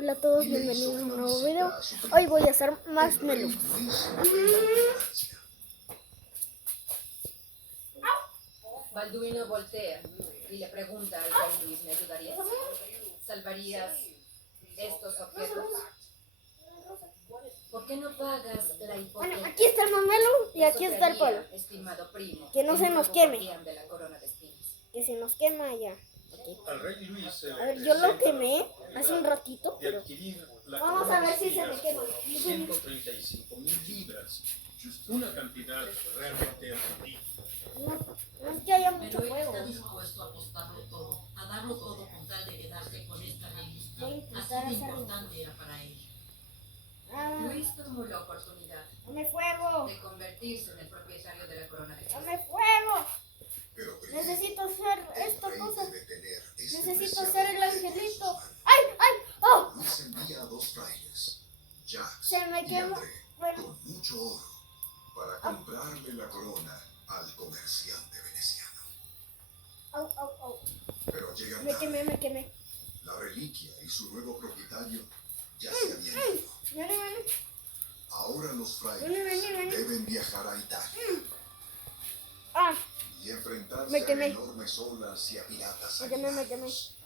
Hola a todos, bienvenidos a un nuevo video. Hoy voy a hacer marshmallows. Balduino voltea y le pregunta al rey Luis, ¿me ayudarías? ¿Salvarías estos objetos? ¿Por qué no pagas la hipoteca? Bueno, aquí está el marshmallow y aquí está el polo. Estimado primo, Que no se nos queme. de la corona de espinas. Que se nos quema ya. Aquí. Al rey Luis se le A ver, yo lo quemé hace un ratito, de pero adquirir la vamos corona a ver de si se me espinas quema. por 135,000 libras. Una cantidad realmente ridícula. No es que haya mucho Pero él fuego. está dispuesto a apostarlo todo, a darlo todo con tal de quedarse con esta reliquia. Voy a Así intentar de hacerlo. importante era para él. Luis tomó la oportunidad Dame fuego. de convertirse en el propietario de la corona de espinas. Dame fuego. Pero primero, Necesito hacer esta el rey cosa. debe tener este Necesito preciado ser el objeto en angelito. sus manos. ¡Ay! ¡Ay! ¡Oh! Luis envía a dos frailes, Jacques Se me y quemó. André, Bueno. con mucho oro, para comprarle la corona al comerciante veneciano. Au, au, au. Pero llegan Me tarde. quemé, me quemé. La reliquia y su nuevo propietario ya se habían ido. Vení, vení. Ahora los Vení, frailes vení, vení. deben viajar a Italia Ah, y enfrentarse Me quemé. a enormes olas y a piratas me quemé, me quemé. sanguinarios.